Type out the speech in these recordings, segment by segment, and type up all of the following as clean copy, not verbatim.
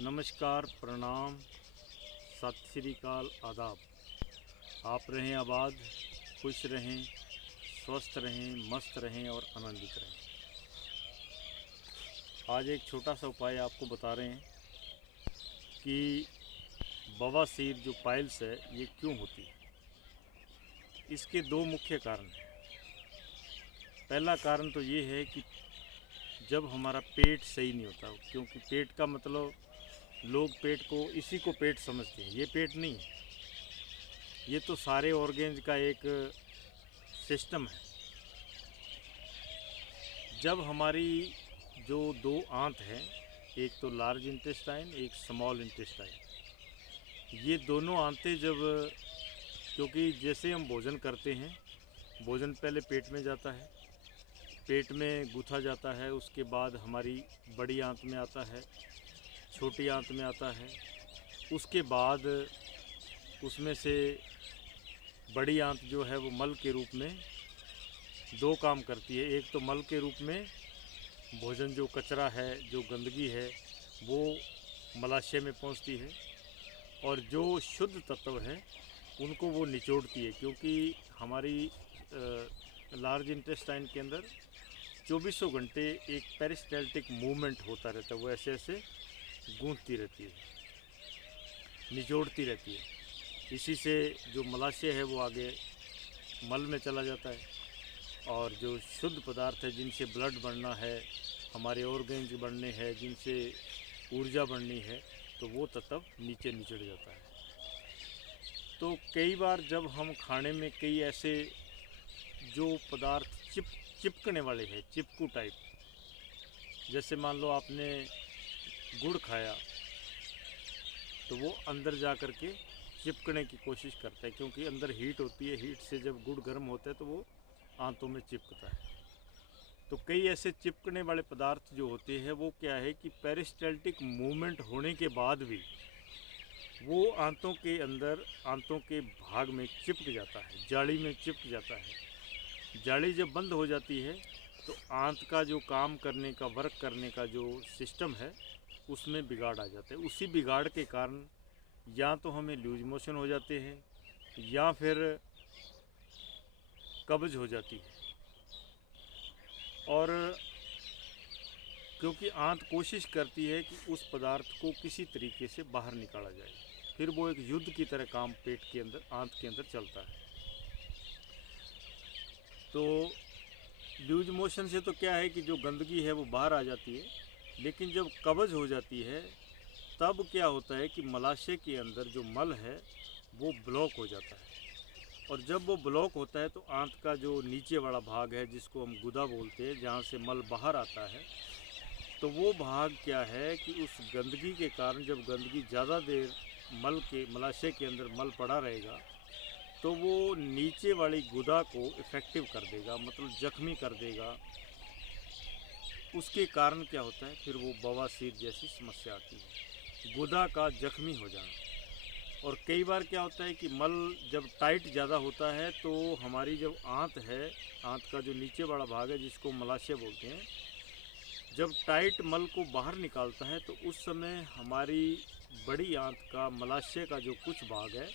नमस्कार, प्रणाम, सत श्री अकाल, आदाब। आप रहें आबाद, खुश रहें, स्वस्थ रहें, मस्त रहें और आनंदित रहें। आज एक छोटा सा उपाय आपको बता रहे हैं कि बवासीर जो पाइल्स है ये क्यों होती है। इसके दो मुख्य कारण हैं। पहला कारण तो ये है कि जब हमारा पेट सही नहीं होता, क्योंकि पेट का मतलब लोग पेट को इसी को पेट समझते हैं। ये पेट नहीं है, ये तो सारे ऑर्गेन्स का एक सिस्टम है। जब हमारी जो दो आंत हैं, एक तो लार्ज इंटेस्टाइन, एक स्मॉल इंटेस्टाइन, ये दोनों आंतें जब, क्योंकि जैसे हम भोजन करते हैं, भोजन पहले पेट में जाता है, पेट में गूथा जाता है, उसके बाद हमारी बड़ी आंत में आता है, छोटी आंत में आता है। उसके बाद उसमें से बड़ी आंत जो है वो मल के रूप में दो काम करती है। एक तो मल के रूप में भोजन जो कचरा है, जो गंदगी है, वो मलाशय में पहुंचती है, और जो शुद्ध तत्व है उनको वो निचोड़ती है। क्योंकि हमारी लार्ज इंटेस्टाइन के अंदर 2400 घंटे एक पेरिस्टाल्टिक मूवमेंट होता रहता है। वो ऐसे ऐसे गूंथती रहती है, निचोड़ती रहती है। इसी से जो मलाशय है वो आगे मल में चला जाता है, और जो शुद्ध पदार्थ है जिनसे ब्लड बढ़ना है, हमारे ऑर्गेन्स बढ़ने हैं, जिनसे ऊर्जा बढ़नी है, तो वो तत्व नीचे निचड़ जाता है। तो कई बार जब हम खाने में कई ऐसे जो पदार्थ चिपकने वाले हैं, चिपकू टाइप, जैसे मान लो आपने गुड़ खाया तो वो अंदर जा कर के चिपकने की कोशिश करता है, क्योंकि अंदर हीट होती है। हीट से जब गुड़ गर्म होता है तो वो आंतों में चिपकता है। तो कई ऐसे चिपकने वाले पदार्थ जो होते हैं वो क्या है कि पेरिस्टाल्टिक मूवमेंट होने के बाद भी वो आंतों के अंदर, आंतों के भाग में चिपक जाता है, जाली में चिपक जाता है। जाली जब बंद हो जाती है तो आंत का जो काम करने का, वर्क करने का जो सिस्टम है उसमें बिगाड़ आ जाता है। उसी बिगाड़ के कारण या तो हमें लूज मोशन हो जाते हैं या फिर कब्ज हो जाती है। और क्योंकि आंत कोशिश करती है कि उस पदार्थ को किसी तरीके से बाहर निकाला जाए, फिर वो एक युद्ध की तरह काम पेट के अंदर, आंत के अंदर चलता है। तो लूज मोशन से तो क्या है कि जो गंदगी है वो बाहर आ जाती है, लेकिन जब कब्ज हो जाती है तब क्या होता है कि मलाशय के अंदर जो मल है वो ब्लॉक हो जाता है। और जब वो ब्लॉक होता है तो आंत का जो नीचे वाला भाग है, जिसको हम गुदा बोलते हैं, जहाँ से मल बाहर आता है, तो वो भाग क्या है कि उस गंदगी के कारण, जब गंदगी ज़्यादा देर मलाशय के अंदर मल पड़ा रहेगा तो वो नीचे वाली गुदा को इफ़ेक्टिव कर देगा, मतलब जख्मी कर देगा। उसके कारण क्या होता है, फिर वो बवासीर जैसी समस्या आती है, गुदा का जख्मी हो जाना। और कई बार क्या होता है कि मल जब टाइट ज़्यादा होता है तो हमारी जब आंत है, आंत का जो नीचे वाला भाग है जिसको मलाशय बोलते हैं, जब टाइट मल को बाहर निकालता है तो उस समय हमारी बड़ी आंत का, मलाशय का जो कुछ भाग है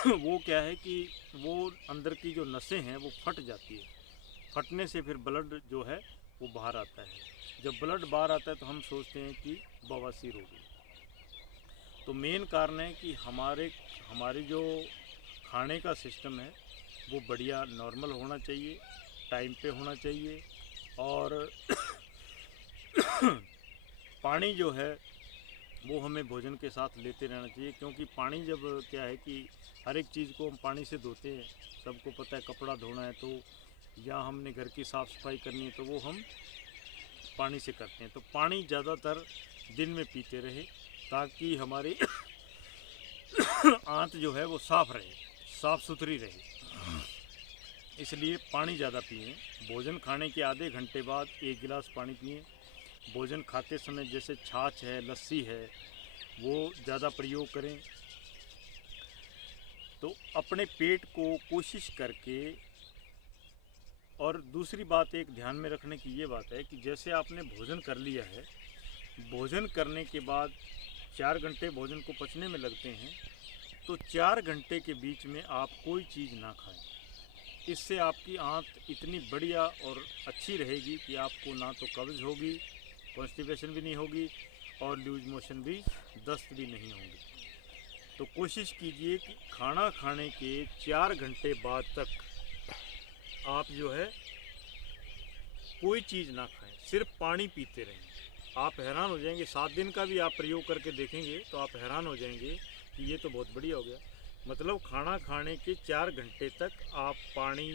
वो क्या है कि वो अंदर की जो नसें हैं वो फट जाती है। फटने से फिर ब्लड जो है वो बाहर आता है। जब ब्लड बाहर आता है तो हम सोचते हैं कि बवासीर हो गई। तो मेन कारण है कि हमारे जो खाने का सिस्टम है वो बढ़िया नॉर्मल होना चाहिए, टाइम पे होना चाहिए। और पानी जो है वो हमें भोजन के साथ लेते रहना चाहिए, क्योंकि पानी जब क्या है कि हर एक चीज़ को हम पानी से धोते हैं। सबको पता है कपड़ा धोना है तो, या हमने घर की साफ़ सफाई करनी है तो वो हम पानी से करते हैं। तो पानी ज़्यादातर दिन में पीते रहे ताकि हमारी आंत जो है वो साफ़ रहे, साफ़ सुथरी रहे। इसलिए पानी ज़्यादा पिएं। भोजन खाने के आधे घंटे बाद 1 गिलास पानी पिएं। भोजन खाते समय जैसे छाछ है, लस्सी है, वो ज़्यादा प्रयोग करें। तो अपने पेट को कोशिश करके, और दूसरी बात एक ध्यान में रखने की ये बात है कि जैसे आपने भोजन कर लिया है भोजन करने के बाद 4 घंटे भोजन को पचने में लगते हैं, तो 4 घंटे के बीच में आप कोई चीज़ ना खाएं। इससे आपकी आंत इतनी बढ़िया और अच्छी रहेगी कि आपको ना तो कब्ज़ होगी, कॉन्स्टिपेशन भी नहीं होगी और लूज मोशन भी, दस्त भी नहीं होंगे। तो कोशिश कीजिए कि खाना खाने के 4 घंटे बाद तक आप जो है कोई चीज़ ना खाएं, सिर्फ पानी पीते रहें। आप हैरान हो जाएंगे, 7 दिन का भी आप प्रयोग करके देखेंगे तो आप हैरान हो जाएंगे कि ये तो बहुत बढ़िया हो गया। मतलब खाना खाने के 4 घंटे तक आप पानी,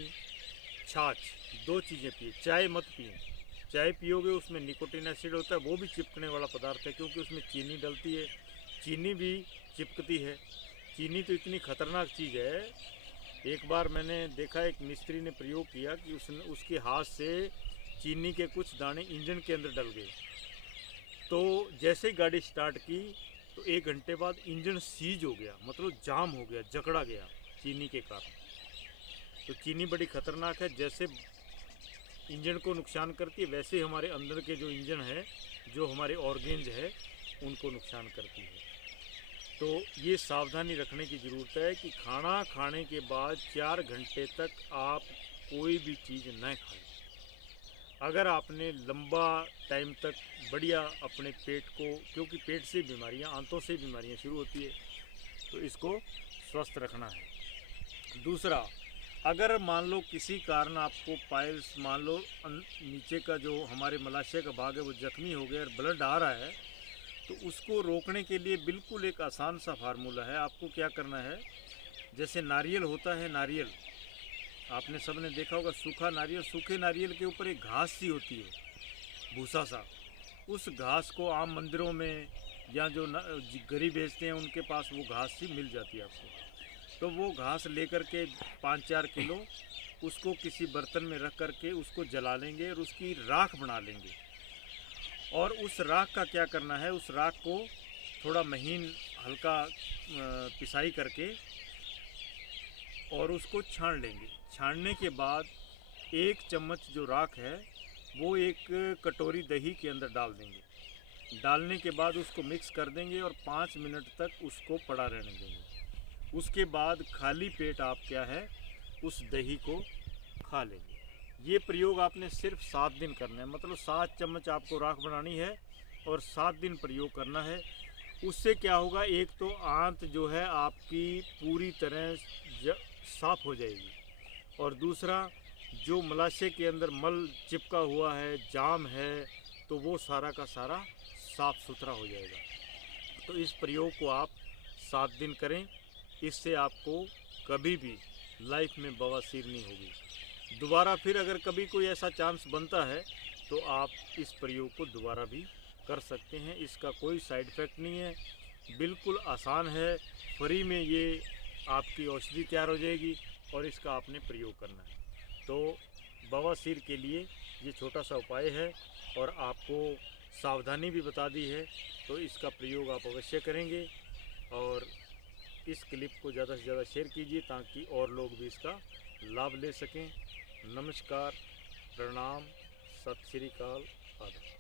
छाछ, 2 चीज़ें पिए। चाय मत पिए, चाय पियोगे उसमें निकोटीन एसिड होता है, वो भी चिपकने वाला पदार्थ है क्योंकि उसमें चीनी डलती है, चीनी भी चिपकती है। चीनी तो इतनी खतरनाक चीज़ है, एक बार मैंने देखा एक मिस्त्री ने प्रयोग किया कि उसके हाथ से चीनी के कुछ दाने इंजन के अंदर डल गए। तो जैसे ही गाड़ी स्टार्ट की तो 1 घंटे बाद इंजन सीज हो गया, मतलब जाम हो गया, जकड़ा गया चीनी के कारण। तो चीनी बड़ी ख़तरनाक है, जैसे इंजन को नुकसान करती है वैसे हमारे अंदर के जो इंजन है, जो हमारे ऑर्गेन्स है, उनको नुकसान करती है। तो ये सावधानी रखने की ज़रूरत है कि खाना खाने के बाद 4 घंटे तक आप कोई भी चीज़ न खाएं। अगर आपने लंबा टाइम तक बढ़िया अपने पेट को, क्योंकि पेट से बीमारियां, आंतों से बीमारियां शुरू होती है, तो इसको स्वस्थ रखना है। दूसरा, अगर मान लो किसी कारण आपको पाइल्स, मान लो नीचे का जो हमारे मलाशय का भाग है वो जख्मी हो गया और ब्लड आ रहा है, तो उसको रोकने के लिए बिल्कुल एक आसान सा फार्मूला है। आपको क्या करना है, जैसे नारियल होता है, नारियल आपने सब ने देखा होगा, सूखा नारियल, सूखे नारियल के ऊपर एक घास सी होती है, भूसा सा। उस घास को आम मंदिरों में या जो गरीब बेचते हैं उनके पास वो घास सी मिल जाती है आपको। तो वो घास लेकर के 5-4 किलो उसको किसी बर्तन में रख करके उसको जला लेंगे और उसकी राख बना लेंगे। और उस राख का क्या करना है, उस राख को थोड़ा महीन हल्का पिसाई करके और उसको छान लेंगे। छानने के बाद 1 चम्मच जो राख है वो एक कटोरी दही के अंदर डाल देंगे। डालने के बाद उसको मिक्स कर देंगे और 5 मिनट तक उसको पड़ा रहने देंगे। उसके बाद खाली पेट आप क्या है, उस दही को खा लेंगे। ये प्रयोग आपने सिर्फ 7 दिन करना है, मतलब 7 चम्मच आपको राख बनानी है और 7 दिन प्रयोग करना है। उससे क्या होगा, एक तो आंत जो है आपकी पूरी तरह साफ़ हो जाएगी और दूसरा जो मलाशय के अंदर मल चिपका हुआ है, जाम है, तो वो सारा का सारा साफ़ सुथरा हो जाएगा। तो इस प्रयोग को आप 7 दिन करें, इससे आपको कभी भी लाइफ में बवासीर नहीं होगी। दोबारा फिर अगर कभी कोई ऐसा चांस बनता है तो आप इस प्रयोग को दोबारा भी कर सकते हैं। इसका कोई साइड इफ़ेक्ट नहीं है, बिल्कुल आसान है, फ्री में ये आपकी औषधि तैयार हो जाएगी और इसका आपने प्रयोग करना है। तो बवासीर के लिए ये छोटा सा उपाय है और आपको सावधानी भी बता दी है, तो इसका प्रयोग आप अवश्य करेंगे। और इस क्लिप को ज़्यादा से ज़्यादा शेयर कीजिए ताकि और लोग भी इसका लाभ ले सकें। नमस्कार, प्रणाम, सत श्री अकाल, आदाब।